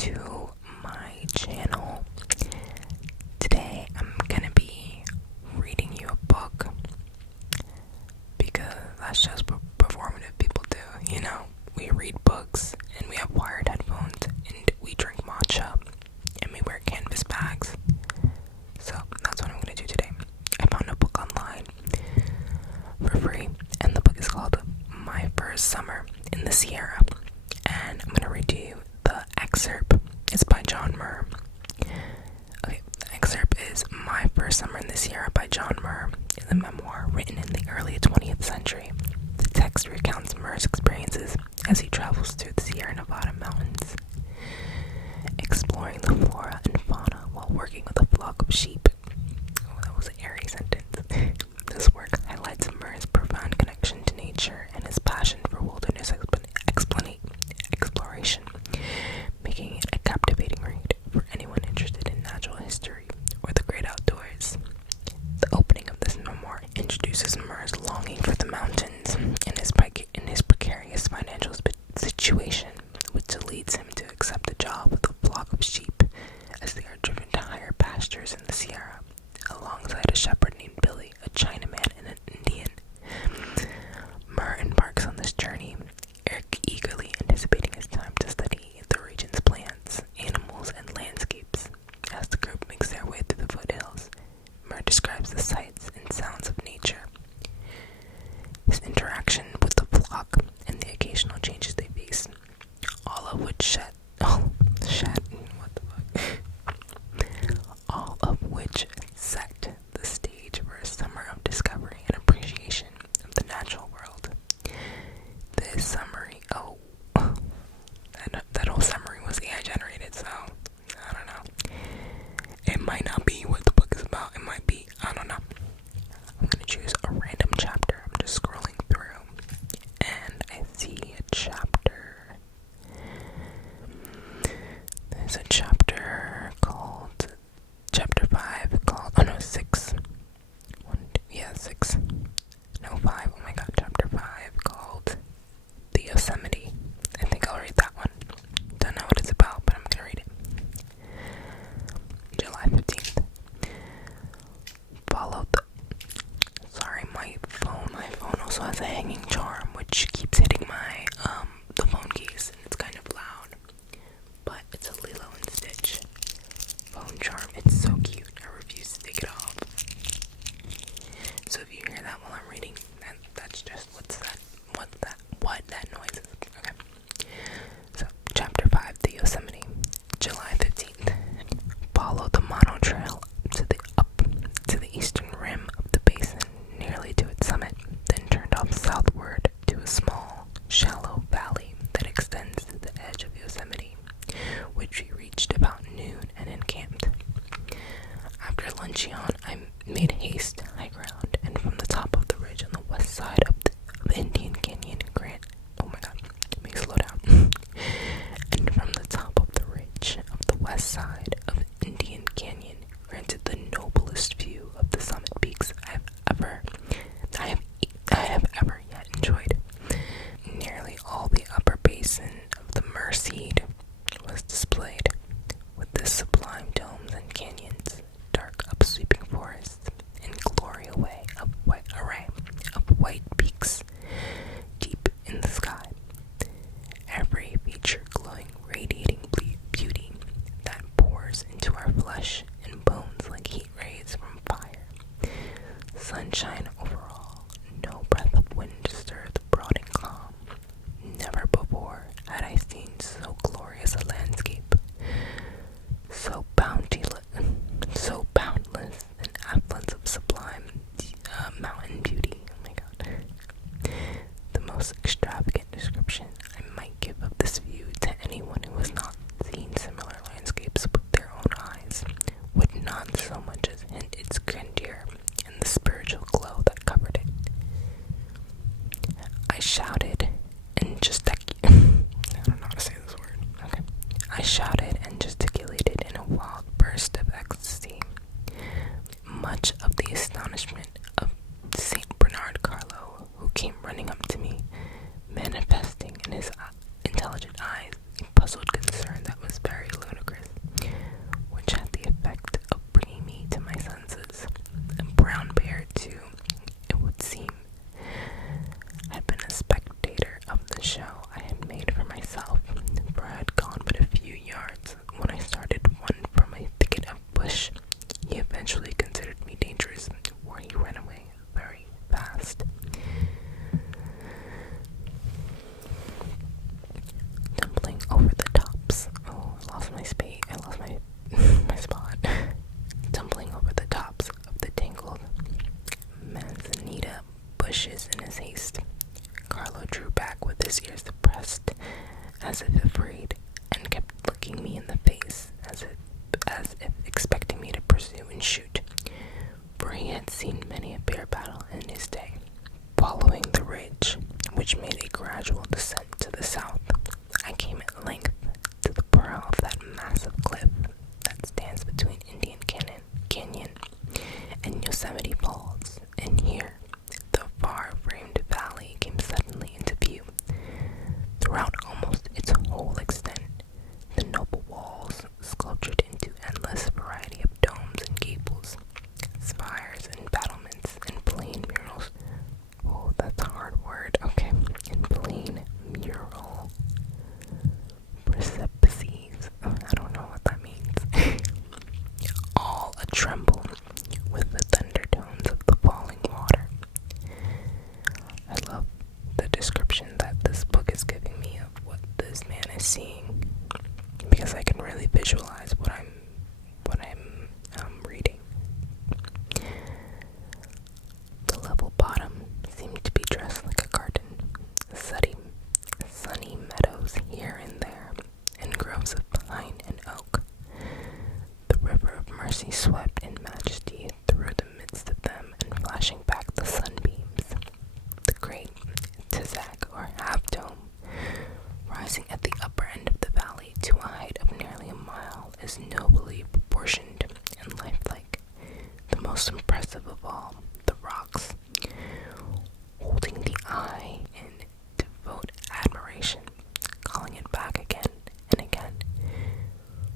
to my channel. Today I'm gonna be reading you a book because that's just what performative people do, you know? We read books and we have wired headphones and we drink matcha and we wear canvas bags. So that's what I'm gonna do today. I found a book online for free and the book is called My First Summer in the Sierra, and I'm gonna read to you the excerpt. It's by John Muir. Okay, the excerpt is My First Summer in the Sierra by John Muir. It's a memoir written in the early 20th century. The text recounts Muir's experiences as he travels through the Sierra Nevada mountains, exploring the flora and fauna while working with a flock of sheep. Oh, that was an airy sentence. This work highlights Muir's profound connection to nature and his passion for wilderness exploration, making it a captivating read for anyone interested in natural history or the great outdoors. The opening of this memoir introduces Muir's longing for the mountains and his precarious financial situation, which leads him to accept a job with a flock of sheep as they are driven to higher pastures in the Sierra, alongside a shepherd named Billy, a Chinaman, and an Indian. Muir embarks on this journey, eagerly anticipating his time to study the region's plants, animals, and landscapes. As the group makes their way through the foothills, Muir describes the sights and sounds of nature, his interaction with the flock, and the occasional changes they face, all of which all of which set the stage for a summer of discovery and appreciation of the natural world. This summary, that whole summary was AI generated, so I don't know. It might not be what the book is about. It might be, I don't know. I'm gonna choose a random chapter. I'm just scrolling through, and I see a chapter. There's a chapter called Chapter 5 called, 6. 6. No, 5. Oh my god, Chapter 5 called The Yosemite. I think I'll read that one. Don't know what it's about, but I'm gonna read it. July 15th. Sorry, my phone also has a hanging charm, which keeps hitting my, the phone case, and it's kind of loud. But it's a Lilo and Stitch phone charm. It's so cute. I refuse to take it off. So if you hear that while I'm reading, that's just what that noise is. Okay. So chapter 5, The Yosemite, July 15th. Follow the Mono Trail to the eastern rim of the basin, nearly to its summit, then turned off southward to a small, shallow valley that extends to the edge of Yosemite, which we reached about noon and encamped. After luncheon, I made haste to high ground, and from the top of the ridge on the west side of Indian Canyon, and from the top of the ridge of the west side of Indian Canyon, granted the noblest view of the summit peaks I have ever yet enjoyed. Nearly all the upper basin of the Merced was displayed, with the sublime domes and canyons, dark upsweeping forests, and glory array of white peaks deep in the sky. Every feature glowing, radiating beauty that pours into our flesh and bones like heat rays from fire. Sunshine overall, no breath of wind stirred the brooding calm. Never before had I seen so glorious a landscape, so boundless an affluence of sublime mountain beauty. Oh my god. The most extravagant description I might give of this view to anyone who has not seen similar landscapes with their own eyes would not so much as hint its grandeur and the spiritual glow that covered it. I shouted and gesticulated in a wild burst of ecstasy. Much of the astonishment of St. Bernard Carlo, who came running up to me, manifesting in his intelligent eyes a puzzled concern that was very as if afraid, and kept looking me in the face as if expecting me to pursue and shoot, for he had seen many a bear battle in his day. Following the ridge, which made a gradual descent to the south, I came at length to the brow of that massive cliff that stands between Indian Canyon and Yosemite Falls, and here the far-framed valley came suddenly into view. Throughout almost its whole extent, the noble walls sculptured into endless variety of domes and gables, spires and battlements, and plain murals. Oh, that's a hard word. Okay. And plain mural precipices. Oh, I don't know what that means. All a tremble with the thundertones of the falling water. I love the description that this book is giving me of what this man is seeing, because I can really visualize what I'm reading. The level bottom seemed to be dressed like a garden, sunny meadows here and there, and groves of pine and oak. The river of mercy swept in majesty through the midst of them, and flashing back the sunbeams. The great Tizak, or half-dome, rising at the upper end of the valley to a height of nearly a mile, is nobly proportioned and lifelike. The most impressive of all, the rocks, holding the eye in devout admiration, calling it back again and again,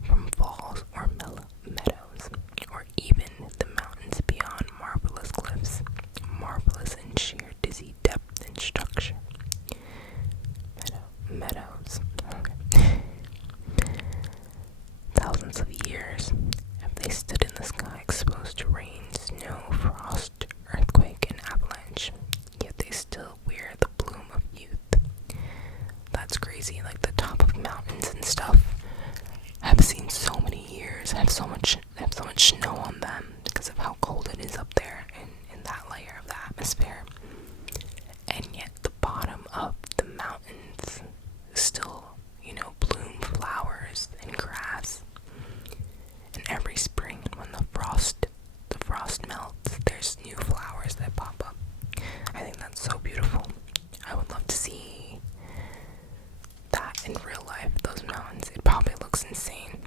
from falls or meadows, or even the mountains beyond, marvelous cliffs, marvelous in sheer dizzy depth and structure. Meadows. Okay. Thousands of years have they stood in the sky, exposed to rain, snow, frost, earthquake, and avalanche, yet they still wear the bloom of youth. That's crazy. Like, the top of mountains and stuff have seen so many years, have so much snow on them because of how cold it is up there in that layer of the atmosphere. And yet the bottom of the mountains still, bloom flowers and grass. And every spring, when the frost melts, there's new flowers that pop up. I think that's so beautiful. I would love to see that in real life, those mountains. It probably looks insane,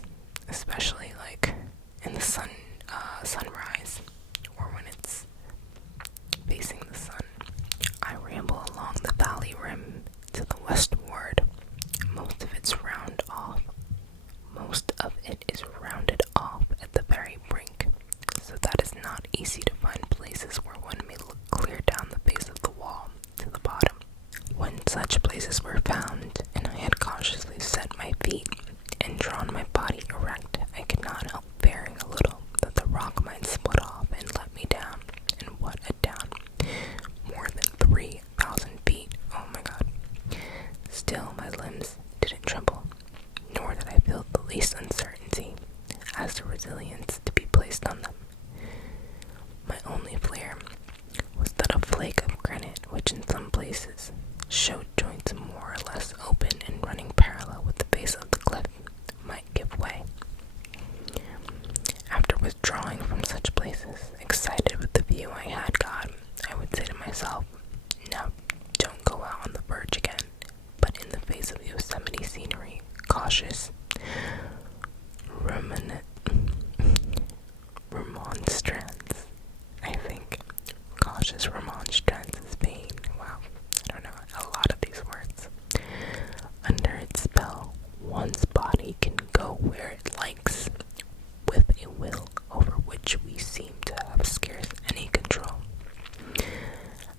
especially like in the sunrise, or when it's facing the sun. I ramble along the valley rim to the westward. Most of it is rounded off at the very brink, so that it's not easy to find places where one may look clear down the face of the wall to the bottom. When such places were found, and I had cautiously set my feet and drawn my body erect, I could not help fearing a little that the rock might split off and let me down. And what a down! More than 3,000 feet. Oh my god. Still, my limbs didn't tremble, nor did I feel the least uncertainty as to resilience to be placed on them. My only fear was that a flake of granite, which in some places showed joints more or less open and running parallel with the base of the cliff, might give way. After withdrawing from such places, excited with the view I had got, I would say to myself, now don't go out on the verge again, but in the face of Yosemite scenery, cautious, remonstrance, I think. Cautious remonstrance is vain. Wow, I don't know, a lot of these words. Under its spell, one's body can go where it likes, with a will over which we seem to have scarce any control.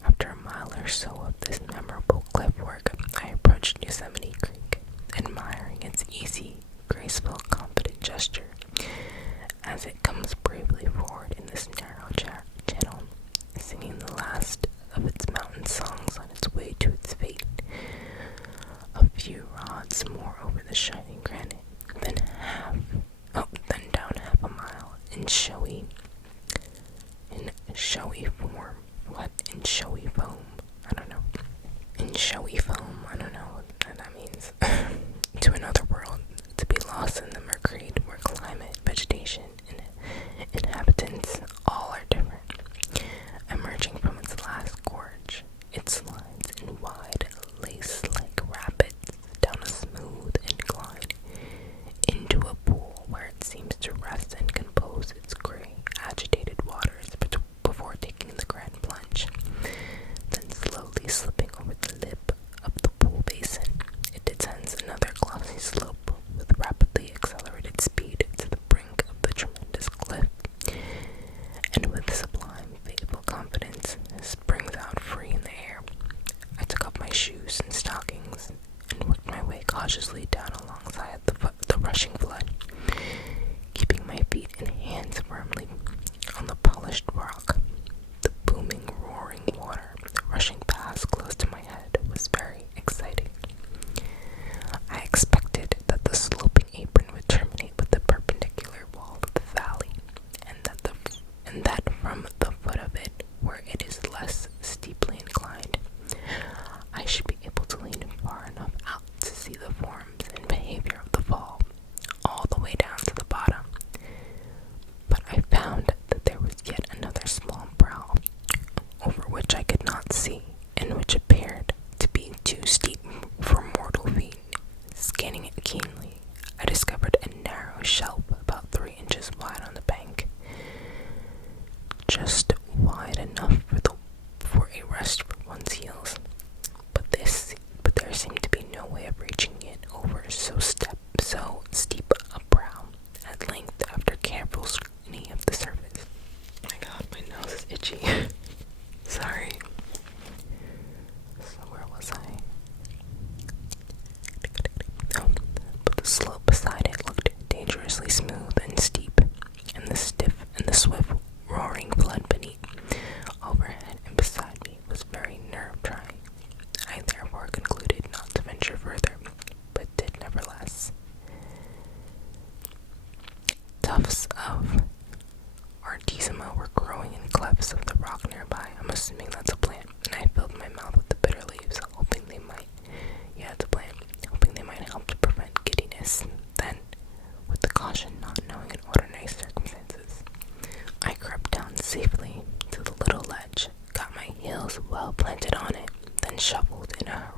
After a mile or so of this memorable cliff work, I approached Yosemite Creek, admiring its easy, graceful, confident gesture as it comes bravely forward in this narrow channel, singing the last of its mountain songs on its way to its fate. A few rods more over the shining granite, then down half a mile in showy form. What? In showy foam? I don't know. In showy foam? I don't know what that means. cautiously down alongside the rushing flood, keeping my feet and hands firmly on the polished rock. The booming, roaring water rushing past close to my head was very exciting. I expected that the sloping apron would terminate with the perpendicular wall of the valley, and that from the foot of it, where it is less steeply inclined, I should be able to lean far enough out to see the forms and behavior of the fall, all the way down to the bottom. But I found that there was yet another small brow, over which I could not see, and which appeared to be too steep for mortal feet. Scanning it keenly, I discovered a narrow shelf about 3 inches wide on the bank, just wide enough for a rest for one's heels. But there seemed to be no way of reaching it over so steep a brow. At length, after careful scrutiny of the surface, oh my god, my nose is itchy. Sorry. So where was I? Oh, but the slope beside it looked dangerously smooth and steep, and the swift roaring flood beneath, overhead and beside me, was very nerve-trying. I therefore concluded not to venture further, but did nevertheless. Tufts of artesima were growing in clefts of the rock nearby. I'm assuming that's a plant, and I filled my mouth with the bitter leaves, hoping they might help to prevent giddiness. Then, with the caution not knowing in ordinary circumstances, I crept down safely to the little ledge, got my heels well planted on it, then shuffled in a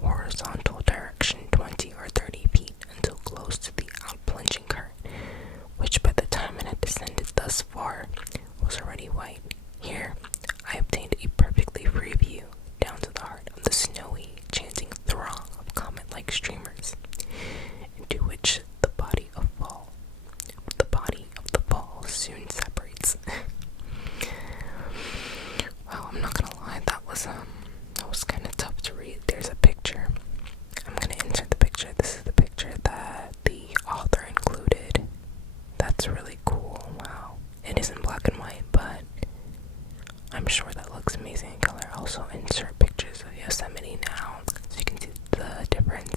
horizontal direction 20 or 30 feet until close to the out-plunging current, which by the time it had descended thus far was already white. Here I obtained a perfectly free view down to the heart of the snowy, chanting throng of comet-like streamers, into which the body of the fall soon separates. Wow, I'm not gonna lie, that was kind of tough to read. There's a picture. I'm gonna insert the picture. This is the picture that the author included. That's really cool. Wow. It is in black and white, but I'm sure that looks amazing in color. I'll also insert pictures of Yosemite now, so you can see the difference,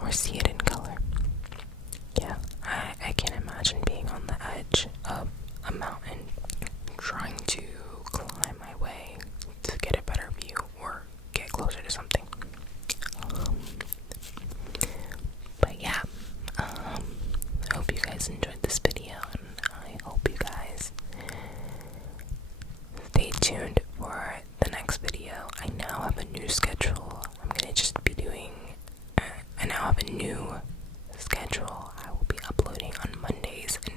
or see it in color. Yeah, I can't imagine being on the edge of a mountain trying to climb my way to get a better view or get closer to something. But yeah, I hope you guys enjoyed this video, and I hope you guys stay tuned for the next video. I now have a new schedule. I now have a new schedule. I will be uploading on Mondays and